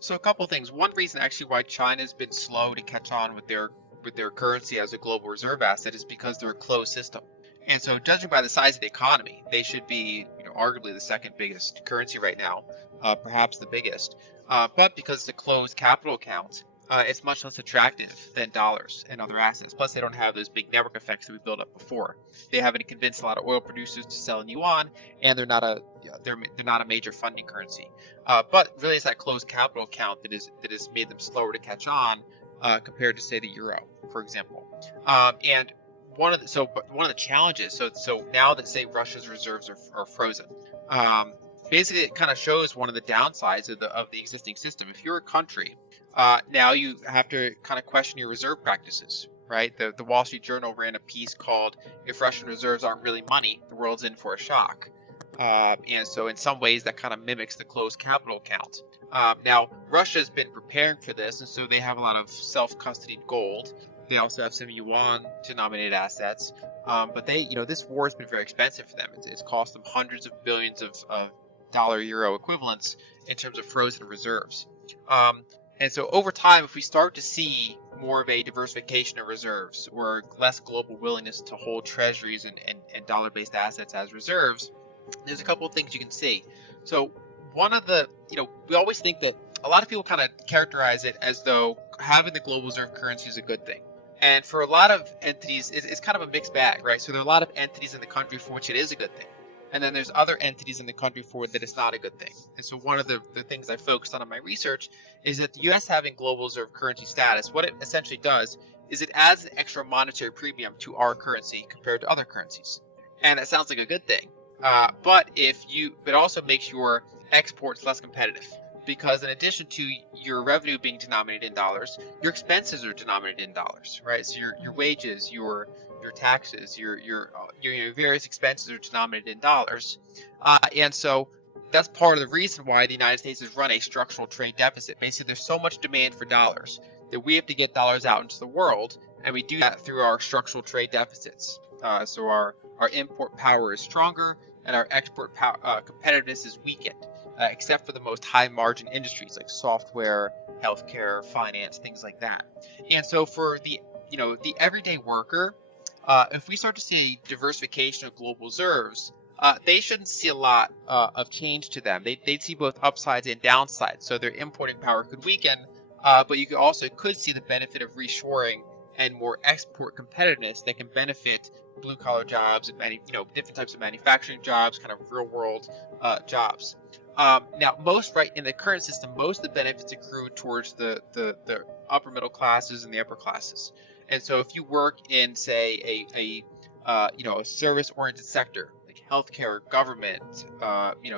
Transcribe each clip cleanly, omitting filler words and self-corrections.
So a couple things. One reason actually why China's been slow to catch on with their currency as a global reserve asset is because they're a closed system. And so judging by the size of the economy, they should be, arguably the second biggest currency right now, perhaps the biggest. But because it's a closed capital account, it's much less attractive than dollars and other assets. Plus, they don't have those big network effects that we built up before. They haven't convinced a lot of oil producers to sell in yuan, and they're not a major funding currency. But really, it's that closed capital account that has made them slower to catch on compared to say the euro, for example. And one of the challenges. So now that say Russia's reserves are frozen, um, basically it kind of shows one of the downsides of the existing system. If you're a country, now you have to kind of question your reserve practices. Right, the Wall Street Journal ran a piece called "If Russian reserves aren't really money, the world's in for a shock." And so in some ways that kind of mimics the closed capital account. Now, Russia's been preparing for this, and so they have a lot of self-custodied gold. They also have some yuan denominated assets. But this war has been very expensive for them. It's cost them hundreds of billions of dollar euro equivalents in terms of frozen reserves. And so over time, if we start to see more of a diversification of reserves or less global willingness to hold treasuries and dollar-based assets as reserves, there's a couple of things you can see. So one of the, we always think that a lot of people kind of characterize it as though having the global reserve currency is a good thing. And for a lot of entities, it's kind of a mixed bag, right? So there are a lot of entities in the country for which it is a good thing. And then there's other entities in the country for that it's not a good thing. And so one of the things I focused on in my research is that the U.S. having global reserve currency status, what it essentially does is it adds an extra monetary premium to our currency compared to other currencies. And that sounds like a good thing. But it also makes your exports less competitive because in addition to your revenue being denominated in dollars, your expenses are denominated in dollars, right? So your wages, your taxes, your various expenses are denominated in dollars, and so that's part of the reason why the United States has run a structural trade deficit. Basically, there's so much demand for dollars that we have to get dollars out into the world, and we do that through our structural trade deficits. So our import power is stronger and our export competitiveness is weakened, except for the most high margin industries like software, healthcare, finance, things like that. And so for the everyday worker, if we start to see diversification of global reserves, they shouldn't see a lot of change to them. They'd see both upsides and downsides. So their importing power could weaken, but you could see the benefit of reshoring and more export competitiveness that can benefit blue collar jobs and different types of manufacturing jobs, kind of real world jobs. Now, right in the current system, most of the benefits accrue towards the upper middle classes and the upper classes. And so, if you work in, say, a service-oriented sector like healthcare, government,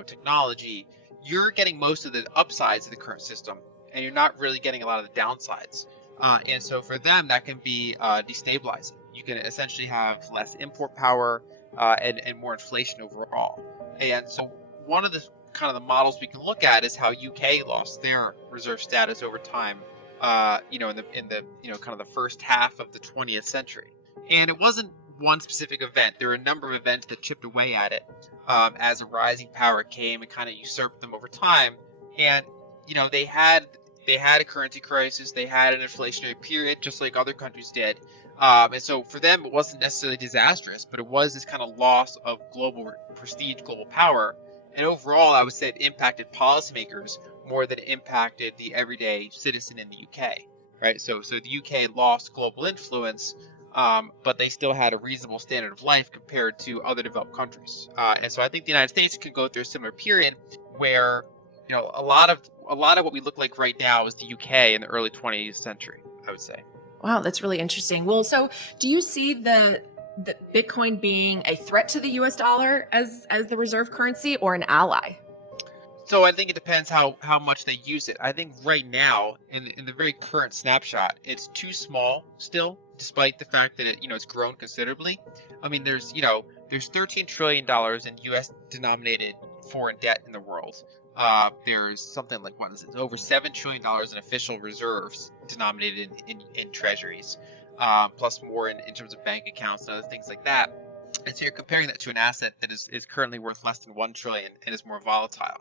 technology, you're getting most of the upsides of the current system, and you're not really getting a lot of the downsides. And so, for them, that can be destabilizing. You can essentially have less import power and more inflation overall. And so, one of the kind of the models we can look at is how UK lost their reserve status over time. In the kind of the first half of the 20th century, and it wasn't one specific event. There were a number of events that chipped away at it as a rising power came and kind of usurped them over time. And they had a currency crisis, they had an inflationary period, just like other countries did. And so for them, it wasn't necessarily disastrous, but it was this kind of loss of global prestige, global power. And overall, I would say it impacted policymakers more than it impacted the everyday citizen in the UK, right? So the UK lost global influence, but they still had a reasonable standard of life compared to other developed countries. And so I think the United States can go through a similar period where, a lot of what we look like right now is the UK in the early 20th century, I would say. Wow, that's really interesting. Well, so do you see the Bitcoin being a threat to the US dollar as the reserve currency or an ally? So I think it depends how much they use it. I think right now, in the very current snapshot, it's too small still, despite the fact that it's grown considerably. I mean, there's $13 trillion in U.S. denominated foreign debt in the world. There's something like what is it? Over $7 trillion in official reserves denominated in treasuries, plus more in terms of bank accounts and other things like that. And so you're comparing that to an asset that is currently worth less than 1 trillion and is more volatile.